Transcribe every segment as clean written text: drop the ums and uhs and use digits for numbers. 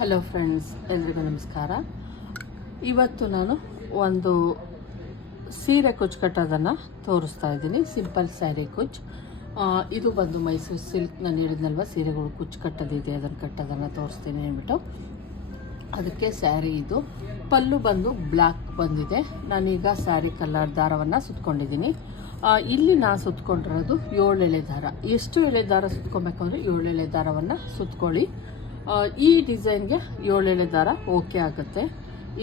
Hello friends, ಎಲ್ರಿಗೂ ನಮಸ್ಕಾರ. ಇವತ್ತು ನಾನು ಒಂದು ಸೀರೆ ಕುಚ್ಚು ಕಟ್ಟೋದನ್ನು ತೋರಿಸ್ತಾ ಇದ್ದೀನಿ. ಸಿಂಪಲ್ ಸ್ಯಾರಿ ಕುಚ್ಚು. ಇದು ಬಂದು ಮೈಸೂರು ಸಿಲ್ಕ್. ನಾನು ಹೇಳಿದ್ನಲ್ವ ಸೀರೆಗಳು ಕುಚ್ಚು ಕಟ್ಟೋದಿದೆ, ಅದನ್ನು ಕಟ್ಟೋದನ್ನು ತೋರಿಸ್ತೀನಿ ಅಂದ್ಬಿಟ್ಟು. ಅದಕ್ಕೆ ಸ್ಯಾರಿ ಇದು ಪಲ್ಲು ಬಂದು ಬ್ಲ್ಯಾಕ್ ಬಂದಿದೆ. ನಾನೀಗ ಸ್ಯಾರಿ ಕಲರ್ ದಾರವನ್ನು ಸುತ್ಕೊಂಡಿದ್ದೀನಿ. ಇಲ್ಲಿ ನಾನು ಸುತ್ಕೊಂಡಿರೋದು 7 ಎಳೆ ದಾರ. ಎಷ್ಟು ಎಳೆ ದಾರ ಸುತ್ಕೊಬೇಕು ಅಂದರೆ 7 ಎಳೆ ದಾರವನ್ನು ಸುತ್ಕೊಳ್ಳಿ. ಈ ಡಿಸೈನ್ಗೆ 7 ಎಳೆ ದಾರ ಓಕೆ ಆಗುತ್ತೆ.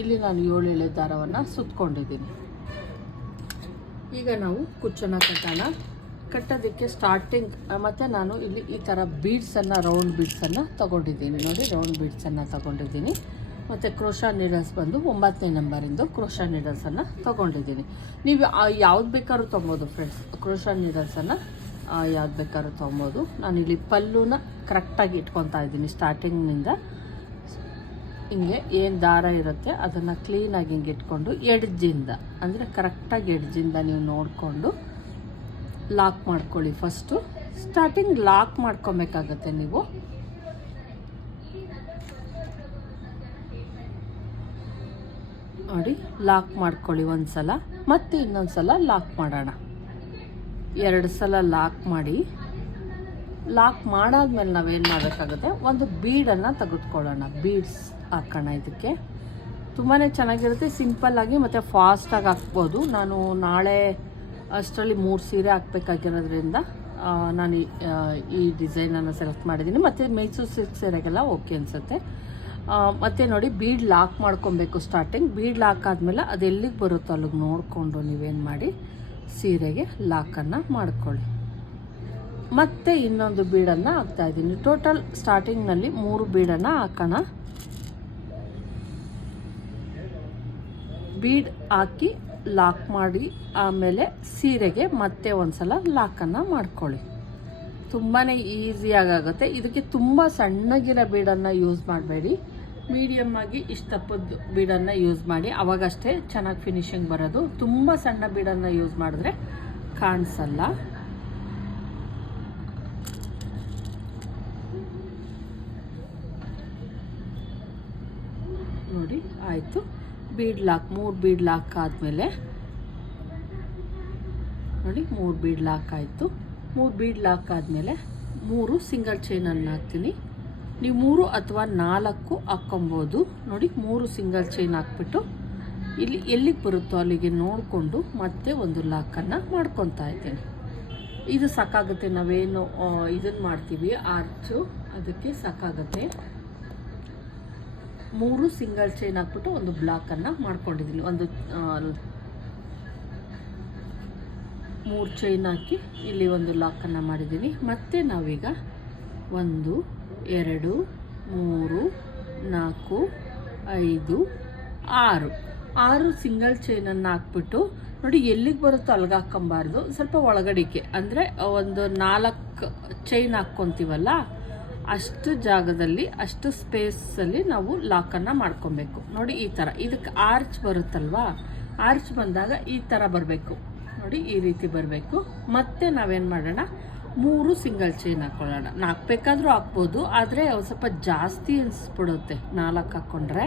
ಇಲ್ಲಿ ನಾನು 7 ಎಳೆ ದಾರವನ್ನು ಸುತ್ಕೊಂಡಿದ್ದೀನಿ. ಈಗ ನಾವು ಕುಚ್ಚನ್ನು ಕಟ್ಟೋದಕ್ಕೆ ಸ್ಟಾರ್ಟಿಂಗ್ ಮತ್ತು ನಾನು ಇಲ್ಲಿ ಈ ಥರ ಬೀಡ್ಸನ್ನು, ರೌಂಡ್ ಬೀಡ್ಸನ್ನು ತೊಗೊಂಡಿದ್ದೀನಿ. ನೋಡಿ, ರೌಂಡ್ ಬೀಡ್ಸನ್ನು ತೊಗೊಂಡಿದ್ದೀನಿ. ಮತ್ತು ಕ್ರೋಶಾ ನೀಡಲ್ಸ್ ಬಂದು 9ನೇ ನಂಬರಿಂದು ಕ್ರೋಶಾ ನೀಡಲ್ಸನ್ನು ತೊಗೊಂಡಿದ್ದೀನಿ. ನೀವು ಯಾವ್ದು ಬೇಕಾದ್ರೂ ತೊಗೊಬೋದು ಫ್ರೆಂಡ್ಸ್. ಕ್ರೋಶಾ ನೀಡಲ್ಸನ್ನು ಯಾವ್ದು ಬೇಕಾದ್ರೂ ತೊಗೊಬೋದು. ನಾನಿಲ್ಲಿ ಪಲ್ಲುನ ಕರೆಕ್ಟಾಗಿ ಇಟ್ಕೊತಾ ಇದ್ದೀನಿ. ಸ್ಟಾರ್ಟಿಂಗ್ನಿಂದ ಹಿಂಗೆ ಏನು ದಾರ ಇರುತ್ತೆ ಅದನ್ನು ಕ್ಲೀನಾಗಿ ಹಿಂಗೆ ಇಟ್ಕೊಂಡು ಎಡ್ಜಿಂದ, ಅಂದರೆ ಕರೆಕ್ಟಾಗಿ ಎಡ್ಜಿಂದ ನೀವು ನೋಡಿಕೊಂಡು ಲಾಕ್ ಮಾಡ್ಕೊಳ್ಳಿ. ಫಸ್ಟು ಸ್ಟಾರ್ಟಿಂಗ್ ಲಾಕ್ ಮಾಡ್ಕೊಬೇಕಾಗತ್ತೆ. ನೀವು ನೋಡಿ, ಲಾಕ್ ಮಾಡ್ಕೊಳ್ಳಿ ಒಂದು ಸಲ, ಮತ್ತು ಇನ್ನೊಂದು ಸಲ ಲಾಕ್ ಮಾಡೋಣ. 2 ಸಲ ಲಾಕ್ ಮಾಡಿ. ಲಾಕ್ ಮಾಡಾದ್ಮೇಲೆ ನಾವೇನು ಮಾಡಬೇಕಾಗುತ್ತೆ, ಒಂದು ಬೀಡನ್ನು ತೆಗೆದುಕೊಳ್ಳೋಣ. ಬೀಡ್ಸ್ ಹಾಕೋಣ. ಇದಕ್ಕೆ ತುಂಬಾ ಚೆನ್ನಾಗಿರುತ್ತೆ, ಸಿಂಪಲ್ಲಾಗಿ ಮತ್ತು ಫಾಸ್ಟಾಗಿ ಹಾಕ್ಬೋದು. ನಾನು ನಾಳೆ ಅಷ್ಟರಲ್ಲಿ 3 ಸೀರೆ ಹಾಕ್ಬೇಕಾಗಿರೋದ್ರಿಂದ ನಾನು ಈ ಡಿಸೈನನ್ನು ಸೆಲೆಕ್ಟ್ ಮಾಡಿದ್ದೀನಿ. ಮತ್ತು ಮೈಸೂರು ಸಿಲ್ಕ್ ಸೀರೆಗೆಲ್ಲ ಓಕೆ ಅನಿಸುತ್ತೆ. ಮತ್ತು ನೋಡಿ, ಬೀಡ್ ಲಾಕ್ ಮಾಡ್ಕೊಬೇಕು. ಸ್ಟಾರ್ಟಿಂಗ್ ಬೀಡ್ ಲಾಕ್ ಆದಮೇಲೆ ಅದು ಎಲ್ಲಿಗೆ ಬರುತ್ತೋ ಅಲ್ಲಿಗೆ ನೋಡಿಕೊಂಡು ನೀವೇನು ಮಾಡಿ ಸೀರೆಗೆ ಲಾಕನ್ನು ಮಾಡ್ಕೊಳ್ಳಿ. ಮತ್ತೆ ಇನ್ನೊಂದು ಬೀಡನ್ನು ಹಾಕ್ತಾಯಿದ್ದೀನಿ. ಟೋಟಲ್ ಸ್ಟಾರ್ಟಿಂಗ್ನಲ್ಲಿ 3 ಬೀಡನ್ನು ಹಾಕೋಣ. ಬೀಡ್ ಹಾಕಿ ಲಾಕ್ ಮಾಡಿ ಆಮೇಲೆ ಸೀರೆಗೆ ಮತ್ತೆ ಒಂದು ಸಲ ಲಾಕನ್ನು ಮಾಡ್ಕೊಳ್ಳಿ. ತುಂಬಾ ಈಸಿಯಾಗುತ್ತೆ. ಇದಕ್ಕೆ ತುಂಬ ಸಣ್ಣಗಿರೋ ಬೀಡನ್ನು ಯೂಸ್ ಮಾಡಬೇಡಿ. ಮೀಡಿಯಮ್ ಆಗಿ ಇಷ್ಟು ದಪ್ಪದ ಬೀಡನ್ನು ಯೂಸ್ ಮಾಡಿ, ಅವಾಗಷ್ಟೇ ಚೆನ್ನಾಗಿ ಫಿನಿಶಿಂಗ್ ಬರೋದು. ತುಂಬ ಸಣ್ಣ ಬೀಡನ್ನು ಯೂಸ್ ಮಾಡಿದ್ರೆ ಕಾಣಿಸಲ್ಲ. ನೋಡಿ, ಆಯಿತು. ಬೀಡ್ ಲಾಕ್ 3 ಬೀಡ್ ಲಾಕ್ ಆದಮೇಲೆ ನೋಡಿ, 3 ಬೀಡ್ ಲಾಕ್ ಆಯಿತು. 3 ಬೀಡ್ ಲಾಕ್ ಆದಮೇಲೆ 3 ಸಿಂಗಲ್ ಚೈನನ್ನು ಹಾಕ್ತೀನಿ. ನೀವು 3 ಅಥವಾ 4 ಹಾಕ್ಕೊಬೋದು. ನೋಡಿ, 3 ಸಿಂಗಲ್ ಚೈನ್ ಹಾಕ್ಬಿಟ್ಟು ಇಲ್ಲಿ ಎಲ್ಲಿಗೆ ಬರುತ್ತೋ ಅಲ್ಲಿಗೆ ನೋಡಿಕೊಂಡು ಮತ್ತೆ ಒಂದು ಲಾಕನ್ನು ಮಾಡ್ಕೊತಾ ಇದ್ದೀನಿ. ಇದು ಸಾಕಾಗುತ್ತೆ. ನಾವೇನು ಇದನ್ನು ಮಾಡ್ತೀವಿ ಆರ್ಚು, ಅದಕ್ಕೆ ಸಾಕಾಗುತ್ತೆ. 3 ಸಿಂಗಲ್ ಚೈನ್ ಹಾಕ್ಬಿಟ್ಟು ಒಂದು ಬ್ಲಾಕನ್ನು ಮಾಡ್ಕೊಂಡಿದ್ದೀನಿ. 3 ಚೈನ್ ಹಾಕಿ ಇಲ್ಲಿ ಒಂದು ಲಾಕನ್ನು ಮಾಡಿದ್ದೀನಿ. ಮತ್ತು ನಾವೀಗ 1 2 3 4 5 6 ಸಿಂಗಲ್ ಚೈನನ್ನು ಹಾಕ್ಬಿಟ್ಟು ನೋಡಿ, ಎಲ್ಲಿಗೆ ಬರುತ್ತೋ ಅಲ್ಲಿಗೆ ಹಾಕ್ಕೊಂಬಾರ್ದು. ಸ್ವಲ್ಪ ಒಳಗಡಿಕೆ, ಅಂದರೆ ಒಂದು 4 ಚೈನ್ ಹಾಕ್ಕೊತೀವಲ್ಲ, ಅಷ್ಟು ಜಾಗದಲ್ಲಿ, ಅಷ್ಟು ಸ್ಪೇಸಲ್ಲಿ ನಾವು ಲಾಕನ್ನು ಮಾಡ್ಕೊಬೇಕು. ನೋಡಿ, ಈ ಥರ ಇದಕ್ಕೆ ಆರ್ಚ್ ಬರುತ್ತಲ್ವಾ, ಆರ್ಚ್ ಬಂದಾಗ ಈ ಥರ ಬರಬೇಕು. ನೋಡಿ, ಈ ರೀತಿ ಬರಬೇಕು. ಮತ್ತೆ ನಾವೇನು ಮಾಡೋಣ, 3 ಸಿಂಗಲ್ ಚೈನ್ ಹಾಕ್ಕೊಳ್ಳೋಣ. 4 ಬೇಕಾದರೂ ಹಾಕ್ಬೋದು, ಆದರೆ ಸ್ವಲ್ಪ ಜಾಸ್ತಿ ಅನಿಸ್ಬಿಡುತ್ತೆ 4 ಹಾಕ್ಕೊಂಡ್ರೆ.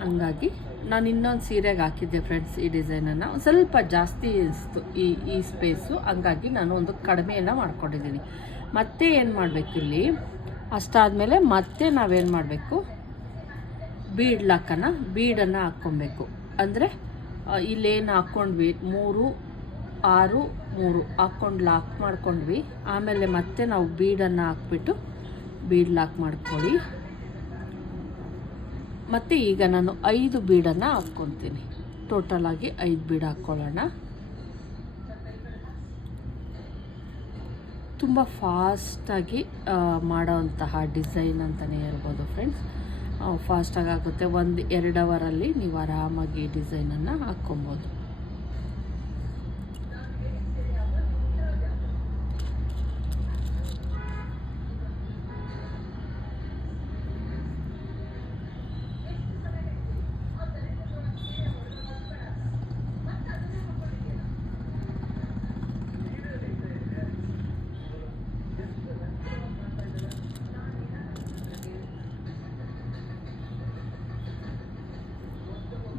ಹಂಗಾಗಿ ನಾನು ಇನ್ನೊಂದು ಸೀರೆಗೆ ಹಾಕಿದ್ದೆ ಫ್ರೆಂಡ್ಸ್ ಈ ಡಿಸೈನನ್ನು. ಸ್ವಲ್ಪ ಜಾಸ್ತಿ ಅನಿಸ್ತು ಈ ಸ್ಪೇಸು, ಹಂಗಾಗಿ ನಾನು ಒಂದು ಕಡಿಮೆಯನ್ನು ಮಾಡ್ಕೊಂಡಿದ್ದೀನಿ. ಮತ್ತೆ ಏನು ಮಾಡಬೇಕು, ಇಲ್ಲಿ ಅಷ್ಟಾದಮೇಲೆ ಮತ್ತೆ ನಾವೇನು ಮಾಡಬೇಕು, ಬೀಡ್ ಲಾಕನ್ನು, ಬೀಡನ್ನು ಹಾಕ್ಕೊಬೇಕು. ಅಂದರೆ ಇಲ್ಲೇನು ಹಾಕ್ಕೊಂಡ್ವಿ, 3 6 3 ಹಾಕ್ಕೊಂಡು ಲಾಕ್ ಮಾಡ್ಕೊಂಡ್ವಿ. ಆಮೇಲೆ ಮತ್ತೆ ನಾವು ಬೀಡನ್ನು ಹಾಕ್ಬಿಟ್ಟು ಬೀಡ್ ಲಾಕ್ ಮಾಡ್ಕೊಳ್ಳಿ. ಮತ್ತು ಈಗ ನಾನು 5 ಬೀಡನ್ನು ಹಾಕ್ಕೊತೀನಿ. ಟೋಟಲಾಗಿ 5 ಬೀಡ್ ಹಾಕ್ಕೊಳ್ಳೋಣ. ತುಂಬ ಫಾಸ್ಟಾಗಿ ಮಾಡೋವಂತಹ ಡಿಸೈನ್ ಅಂತಲೇ ಹೇಳ್ಬೋದು ಫ್ರೆಂಡ್ಸ್. ಫಾಸ್ಟಾಗಿ ಆಗುತ್ತೆ. 1-2 ಅವರಲ್ಲಿ ನೀವು ಆರಾಮಾಗಿ ಡಿಸೈನನ್ನು ಹಾಕ್ಕೊಬೋದು.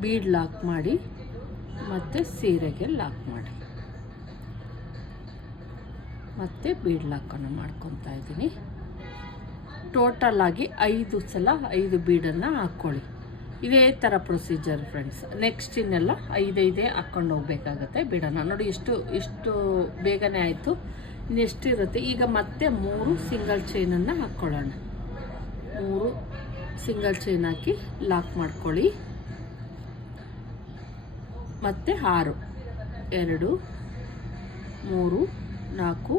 ಬೀಡ್ ಲಾಕ್ ಮಾಡಿ ಮತ್ತು ಸೀರೆಗೆ ಲಾಕ್ ಮಾಡಿ, ಮತ್ತು ಬೀಡ್ ಲಾಕನ್ನು ಮಾಡ್ಕೊತಾ ಇದ್ದೀನಿ. ಟೋಟಲ್ ಆಗಿ 5 ಸಲ 5 ಬೀಡನ್ನು ಹಾಕ್ಕೊಳ್ಳಿ. ಇದೇ ಥರ ಪ್ರೊಸೀಜರ್ ಫ್ರೆಂಡ್ಸ್. ನೆಕ್ಸ್ಟ್ ಇನ್ನೆಲ್ಲ 5 ಹಾಕ್ಕೊಂಡು ಹೋಗ್ಬೇಕಾಗತ್ತೆ ಬೀಡನ್ನು. ನೋಡಿ ಇಷ್ಟು ಬೇಗನೆ ಆಯಿತು. ಇನ್ನೆಷ್ಟಿರುತ್ತೆ ಈಗ ಮತ್ತೆ 3 ಸಿಂಗಲ್ ಚೈನನ್ನು ಹಾಕ್ಕೊಳ್ಳೋಣ. 3 ಸಿಂಗಲ್ ಚೈನ್ ಹಾಕಿ ಲಾಕ್ ಮಾಡ್ಕೊಳ್ಳಿ. ಮತ್ತು 6 2 3 4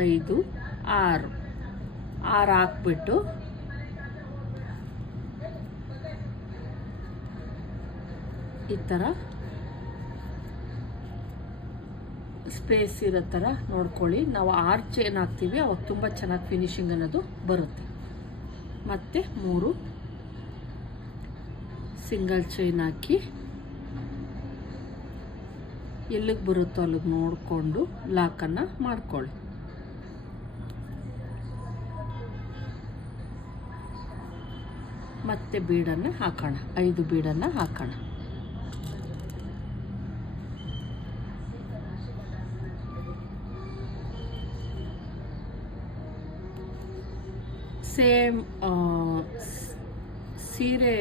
5 6 ಹಾಕ್ಬಿಟ್ಟು ಈ ಥರ ಸ್ಪೇಸ್ ಇರೋ ಥರ ನೋಡ್ಕೊಳ್ಳಿ. ನಾವು 6 ಚೈನ್ ಹಾಕ್ತೀವಿ, ಅವಾಗ ತುಂಬ ಚೆನ್ನಾಗಿ ಫಿನಿಶಿಂಗ್ ಅನ್ನೋದು ಬರುತ್ತೆ. ಮತ್ತು 3 ಸಿಂಗಲ್ ಚೈನ್ ಹಾಕಿ ಎಲ್ಲಿಗೆ ಬರುತ್ತೋ ಅಲ್ಲಿಗೆ ನೋಡಿಕೊಂಡು ಲಾಕನ್ನು ಮಾಡ್ಕೊಳ್ಳಿ. ಮತ್ತೆ ಬೀಡನ್ನು ಹಾಕೋಣ, 5 ಬೀಡನ್ನು ಹಾಕೋಣ. ಸೇಮ್ ಸೀರೆ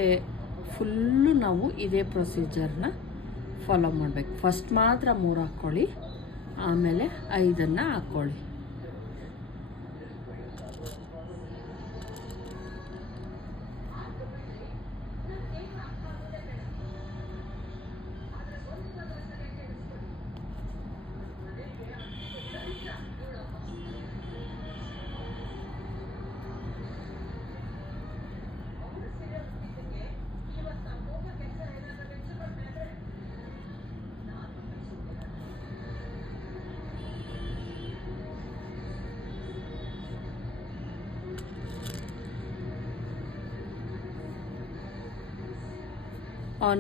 ಫುಲ್ಲು ನಾವು ಇದೇ ಪ್ರೊಸೀಜರ್ನ ಫಾಲೋ ಮಾಡಬೇಕು. ಫಸ್ಟ್ ಮಾತ್ರ 3 ಹಾಕ್ಕೊಳ್ಳಿ, ಆಮೇಲೆ 5 ಹಾಕ್ಕೊಳ್ಳಿ.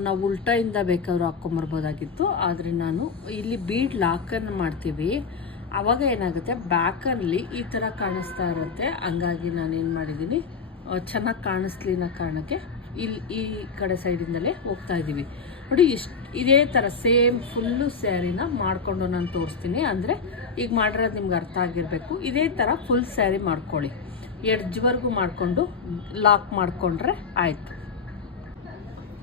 ನಾವು ಉಲ್ಟಾಯಿಂದ ಬೇಕಾದ್ರೂ ಹಾಕ್ಕೊಂಬರ್ಬೋದಾಗಿತ್ತು, ಆದರೆ ನಾನು ಇಲ್ಲಿ ಬೀಡ್ ಲಾಕನ್ನು ಮಾಡ್ತೀವಿ. ಆವಾಗ ಏನಾಗುತ್ತೆ, ಬ್ಯಾಕಲ್ಲಿ ಈ ಥರ ಕಾಣಿಸ್ತಾ ಇರುತ್ತೆ. ಹಂಗಾಗಿ ನಾನೇನು ಮಾಡಿದ್ದೀನಿ, ಚೆನ್ನಾಗಿ ಕಾಣಿಸ್ಲಿ ಅನ್ನೋ ಕಾರಣಕ್ಕೆ ಈ ಕಡೆ ಸೈಡಿಂದಲೇ ಹೋಗ್ತಾ ಇದ್ದೀವಿ. ನೋಡಿ, ಇದೇ ಥರ ಸೇಮ್ ಫುಲ್ಲು ಸ್ಯಾರಿನ ಮಾಡಿಕೊಂಡು ನಾನು ತೋರಿಸ್ತೀನಿ. ಅಂದರೆ ಈಗ ಮಾಡಿರೋದು ನಿಮ್ಗೆ ಅರ್ಥ ಆಗಿರಬೇಕು. ಇದೇ ಥರ ಫುಲ್ ಸ್ಯಾರಿ ಮಾಡ್ಕೊಳ್ಳಿ, ಎಡ್ಜ್ವರೆಗೂ ಮಾಡಿಕೊಂಡು ಲಾಕ್ ಮಾಡಿಕೊಂಡ್ರೆ ಆಯಿತು.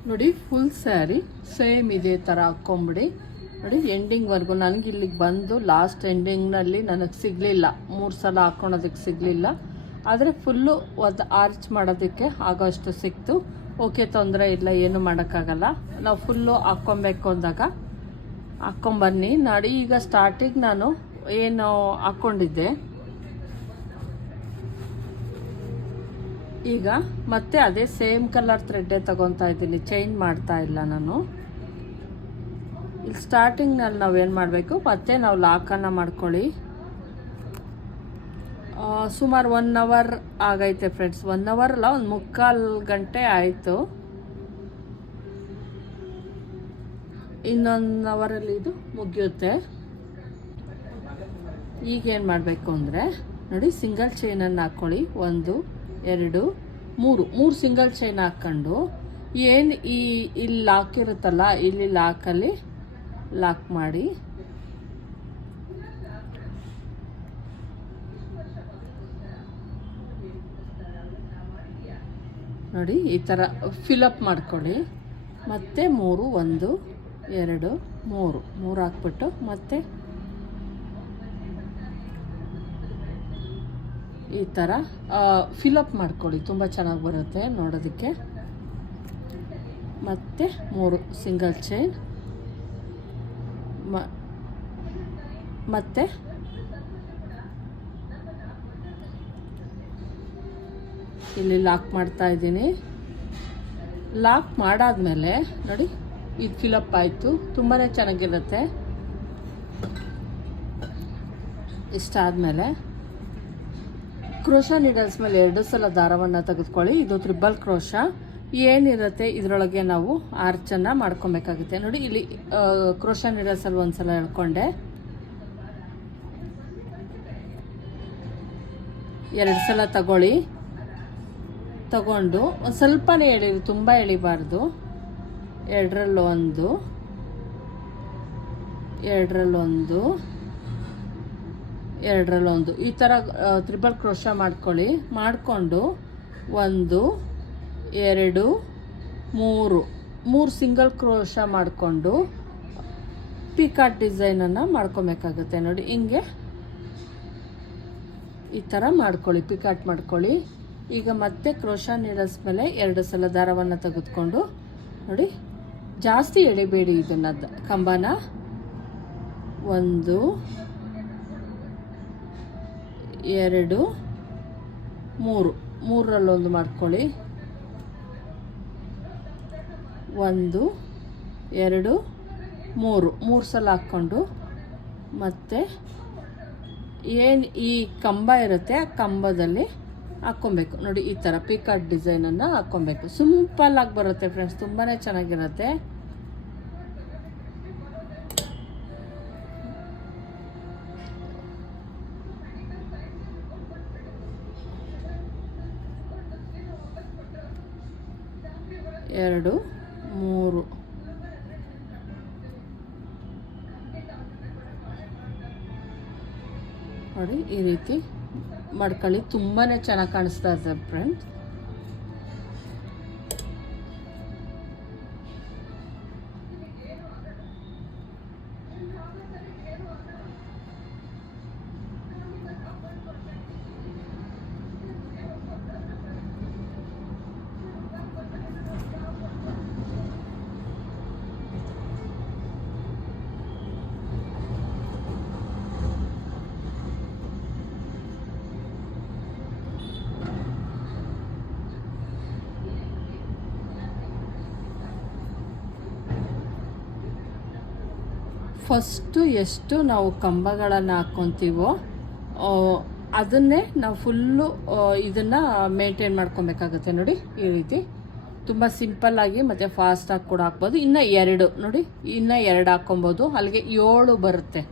ನೋಡಿ, ಫುಲ್ ಸ್ಯಾರಿ ಸೇಮ್ ಇದೇ ಥರ ಹಾಕ್ಕೊಂಬಿಡಿ. ನೋಡಿ, ಎಂಡಿಂಗ್ವರೆಗೂ ನನಗೆ ಇಲ್ಲಿಗೆ ಬಂದು ಲಾಸ್ಟ್ ಎಂಡಿಂಗ್ನಲ್ಲಿ ನನಗೆ ಸಿಗಲಿಲ್ಲ, 3 ಸಲ ಹಾಕ್ಕೊಳೋದಕ್ಕೆ ಸಿಗಲಿಲ್ಲ. ಆದರೆ ಫುಲ್ಲು ಒಂದು ಆರ್ಚ್ ಮಾಡೋದಕ್ಕೆ ಆಗೋಷ್ಟು ಸಿಕ್ತು. ಓಕೆ, ತೊಂದರೆ ಇಲ್ಲ, ಏನು ಮಾಡೋಕ್ಕಾಗಲ್ಲ. ನಾವು ಫುಲ್ಲು ಹಾಕ್ಕೊಬೇಕು ಅಂದಾಗ ಹಾಕ್ಕೊಂಬನ್ನಿ. ನೋಡಿ, ಈಗ ಸ್ಟಾರ್ಟಿಂಗ್ ನಾನು ಏನು ಹಾಕ್ಕೊಂಡಿದ್ದೆ, ಈಗ ಮತ್ತೆ ಅದೇ ಸೇಮ್ ಕಲರ್ ಥ್ರೆಡ್ಡೇ ತಗೊತಾ ಇದ್ದೀನಿ, ಚೇಂಜ್ ಮಾಡ್ತಾ ಇಲ್ಲ ನಾನು. ಇಲ್ಲಿ ಸ್ಟಾರ್ಟಿಂಗ್ನಲ್ಲಿ ನಾವೇನು ಮಾಡಬೇಕು, ಮತ್ತೆ ನಾವು ಲಾಕನ್ನು ಮಾಡ್ಕೊಳ್ಳಿ. ಸುಮಾರು 1 ಅವರ್ ಆಗೈತೆ ಫ್ರೆಂಡ್ಸ್. 1 ಅವರ್ ಅಲ್ಲ, ಒಂದು 3/4 ಗಂಟೆ ಆಯಿತು. ಇನ್ನೊಂದು ಅವರಲ್ಲಿ ಇದು ಮುಗಿಯುತ್ತೆ. ಈಗೇನು ಮಾಡಬೇಕು ಅಂದರೆ, ನೋಡಿ, ಸಿಂಗಲ್ ಚೈನನ್ನು ಹಾಕ್ಕೊಳ್ಳಿ. 1 2 3 ಸಿಂಗಲ್ ಚೈನ್ ಹಾಕ್ಕೊಂಡು ಏನು ಇಲ್ಲಿ ಲಾಕ್ ಇರುತ್ತಲ್ಲ, ಇಲ್ಲಿ ಲಾಕಲ್ಲಿ ಲಾಕ್ ಮಾಡಿ. ನೋಡಿ, ಈ ಥರ ಫಿಲಪ್ ಮಾಡ್ಕೊಳ್ಳಿ. ಮತ್ತೆ 3 1 2 3 ಹಾಕ್ಬಿಟ್ಟು ಮತ್ತೆ ಈ ಥರ ಫಿಲಪ್ ಮಾಡ್ಕೊಳ್ಳಿ, ತುಂಬ ಚೆನ್ನಾಗಿ ಬರುತ್ತೆ ನೋಡೋದಕ್ಕೆ. ಮತ್ತು 3 ಸಿಂಗಲ್ ಚೈನ್, ಮತ್ತು ಇಲ್ಲಿ ಲಾಕ್ ಮಾಡ್ತಾ ಇದ್ದೀನಿ. ಲಾಕ್ ಮಾಡಾದ್ಮೇಲೆ ನೋಡಿ, ಇದು ಫಿಲಪ್ ಆಯಿತು, ತುಂಬಾ ಚೆನ್ನಾಗಿರುತ್ತೆ. ಇಷ್ಟಾದಮೇಲೆ ಕ್ರೋಶಾ ನೀಡಲ್ಸ್ ಮೇಲೆ 2 ಸಲ ದಾರವನ್ನು ತೆಗೆದುಕೊಳ್ಳಿ. ಇದು ಟ್ರಿಬಲ್ ಕ್ರೋಶಾ. ಏನಿರುತ್ತೆ ಇದರೊಳಗೆ ನಾವು ಆರ್ಚನ್ನು ಮಾಡ್ಕೊಬೇಕಾಗುತ್ತೆ. ನೋಡಿ, ಇಲ್ಲಿ ಕ್ರೋಶಾ ನೀಡಲ್ಸಲ್ಲಿ 1 ಸಲ ಎಳ್ಕೊಂಡೆ, 2 ಸಲ ತಗೊಂಡು ಒಂದು ಸ್ವಲ್ಪನೇ ಎಳೀರಿ, ತುಂಬ ಎಳಿಬಾರ್ದು. ಎರಡರಲ್ಲೊಂದು, ಎರಡರಲ್ಲೊಂದು, ಎರಡರಲ್ಲೊಂದು, ಈ ಥರ ತ್ರಿಬಲ್ ಕ್ರೋಶ ಮಾಡ್ಕೊಳ್ಳಿ. ಮಾಡಿಕೊಂಡು 1 2 3 ಸಿಂಗಲ್ ಕ್ರೋಶ ಮಾಡಿಕೊಂಡು ಪಿಕಾಟ್ ಡಿಸೈನನ್ನು ಮಾಡ್ಕೊಬೇಕಾಗುತ್ತೆ. ನೋಡಿ ಹಿಂಗೆ ಈ ಥರ ಮಾಡ್ಕೊಳ್ಳಿ, ಪಿಕಾಟ್ ಮಾಡ್ಕೊಳ್ಳಿ. ಈಗ ಮತ್ತೆ ಕ್ರೋಶ ನೀಡಲ್ಸ್ ಮೇಲೆ 2 ಸಲ ದಾರವನ್ನು ತೆಗೆದುಕೊಂಡು ನೋಡಿ, ಜಾಸ್ತಿ ಎಳಿಬೇಡಿ ಇದನ್ನು, ಕಂಬನ 1 2 3 ಮೂರರಲ್ಲೊಂದು ಮಾಡ್ಕೊಳ್ಳಿ. 1 2 3 ಸಲ ಹಾಕ್ಕೊಂಡು ಮತ್ತೆ ಏನು ಈ ಕಂಬ ಇರುತ್ತೆ ಆ ಕಂಬದಲ್ಲಿ ಹಾಕ್ಕೊಬೇಕು. ನೋಡಿ ಈ ಥರ ಪಿಕಾಟ್ ಡಿಸೈನನ್ನು ಹಾಕ್ಕೊಬೇಕು. ಸಿಂಪಲ್ಲಾಗಿ ಬರುತ್ತೆ ಫ್ರೆಂಡ್ಸ್, ತುಂಬಾ ಚೆನ್ನಾಗಿರುತ್ತೆ. ಎರಡು 3 ನೋಡಿ ಈ ರೀತಿ ಮಾಡ್ಕೊಳ್ಳಿ. ತುಂಬಾ ಚೆನ್ನಾಗಿ ಕಾಣಿಸ್ತಾ ಇದೆ ಫ್ರೆಂಡ್ಸ್. ಫಸ್ಟು ಎಷ್ಟು ನಾವು ಕಂಬಗಳನ್ನು ಹಾಕ್ಕೊತೀವೋ ಅದನ್ನೇ ನಾವು ಫುಲ್ಲು ಇದನ್ನು ಮೇಂಟೈನ್ ಮಾಡ್ಕೊಬೇಕಾಗುತ್ತೆ. ನೋಡಿ ಈ ರೀತಿ ತುಂಬ ಸಿಂಪಲ್ಲಾಗಿ ಮತ್ತು ಫಾಸ್ಟಾಗಿ ಕೂಡ ಹಾಕ್ಬೋದು. ಇನ್ನು 2 ನೋಡಿ, ಇನ್ನು 2 ಹಾಕ್ಕೊಬೋದು. ಅಲ್ಲಿಗೆ 7 ಬರುತ್ತೆ.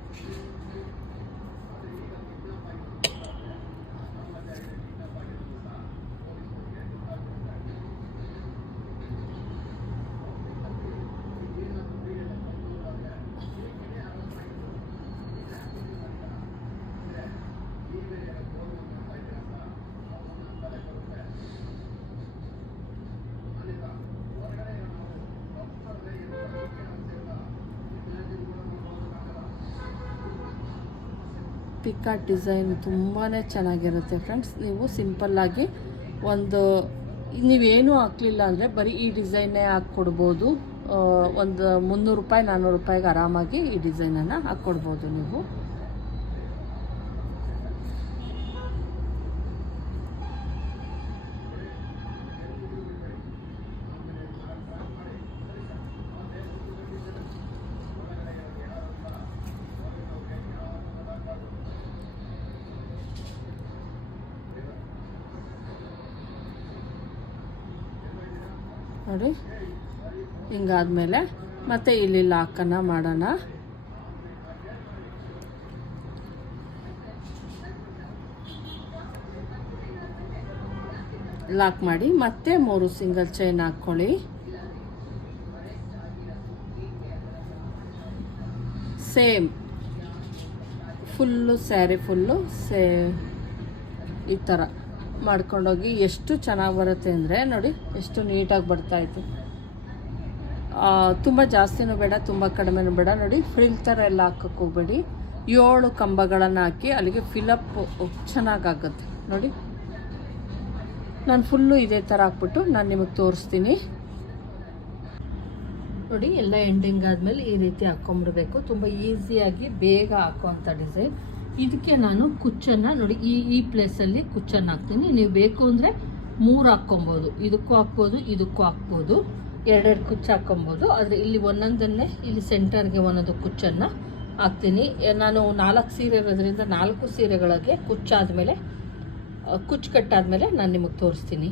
ಪಿಕಾಟ್ ಡಿಸೈನ್ ತುಂಬಾ ಚೆನ್ನಾಗಿರುತ್ತೆ ಫ್ರೆಂಡ್ಸ್. ನೀವು ಸಿಂಪಲ್ಲಾಗಿ ನೀವೇನೂ ಹಾಕಲಿಲ್ಲ ಅಂದರೆ ಬರೀ ಈ ಡಿಸೈನ್ನೇ ಹಾಕ್ಕೊಡ್ಬೋದು. ಒಂದು 300 ರೂಪಾಯಿ 400 ರೂಪಾಯಿಗೆ ಆರಾಮಾಗಿ ಈ ಡಿಸೈನನ್ನು ಹಾಕ್ಕೊಡ್ಬೋದು ನೀವು. ನೋಡಿ ಹಿಂಗಾದ್ಮೇಲೆ ಮತ್ತೆ ಇಲ್ಲಿ ಲಾಕನ್ನು ಮಾಡೋಣ. ಲಾಕ್ ಮಾಡಿ ಮತ್ತೆ 3 ಸಿಂಗಲ್ ಚೈನ್ ಹಾಕ್ಕೊಳ್ಳಿ. ಸೇಮ್ ಫುಲ್ಲು ಸ್ಯಾರಿ ಫುಲ್ಲು ಈ ಥರ ಮಾಡ್ಕೊಂಡೋಗಿ ಎಷ್ಟು ಚೆನ್ನಾಗಿ ಬರುತ್ತೆ ಅಂದರೆ ನೋಡಿ ಎಷ್ಟು ನೀಟಾಗಿ ಬರ್ತಾಯಿತ್ತು. ತುಂಬ ಜಾಸ್ತಿನೂ ಬೇಡ, ತುಂಬ ಕಡಿಮೆನೂ ಬೇಡ. ನೋಡಿ ಫ್ರಿಲ್ ಥರ ಎಲ್ಲ ಹಾಕೋಕ್ಕೆ ಹೋಗಬೇಡಿ. 7 ಕಂಬಗಳನ್ನು ಹಾಕಿ ಅಲ್ಲಿಗೆ ಫಿಲಪ್ ಚೆನ್ನಾಗಾಗುತ್ತೆ. ನೋಡಿ ನಾನು ಫುಲ್ಲು ಇದೇ ಥರ ಹಾಕ್ಬಿಟ್ಟು ನಾನು ನಿಮಗೆ ತೋರಿಸ್ತೀನಿ. ನೋಡಿ ಎಲ್ಲ ಎಂಡಿಂಗ್ ಆದಮೇಲೆ ಈ ರೀತಿ ಹಾಕ್ಕೊಂಬಿಡ್ಬೇಕು. ತುಂಬ ಈಸಿಯಾಗಿ ಬೇಗ ಹಾಕೋವಂಥ ಡಿಸೈನ್. ಇದಕ್ಕೆ ನಾನು ಕುಚ್ಚನ್ನು ನೋಡಿ ಈ ಪ್ಲೇಸಲ್ಲಿ ಕುಚ್ಚನ್ನು ಹಾಕ್ತೀನಿ. ನೀವು ಬೇಕು ಅಂದರೆ 3 ಹಾಕ್ಕೊಬೋದು. ಇದಕ್ಕೂ ಹಾಕ್ಬೋದು, ಇದಕ್ಕೂ ಹಾಕ್ಬೋದು. 2 ಕುಚ್ಚು ಹಾಕ್ಕೊಬೋದು. ಆದರೆ ಇಲ್ಲಿ ಒಂದೊಂದನ್ನೇ ಇಲ್ಲಿ ಸೆಂಟರ್ಗೆ ಒಂದೊಂದು ಕುಚ್ಚನ್ನು ಹಾಕ್ತೀನಿ. ನಾನು 4 ಸೀರೆ ಇರೋದ್ರಿಂದ 4 ಸೀರೆಗಳಿಗೆ ಕುಚ್ಚು ಕಟ್ಟಾದಮೇಲೆ ನಾನು ನಿಮಗೆ ತೋರಿಸ್ತೀನಿ.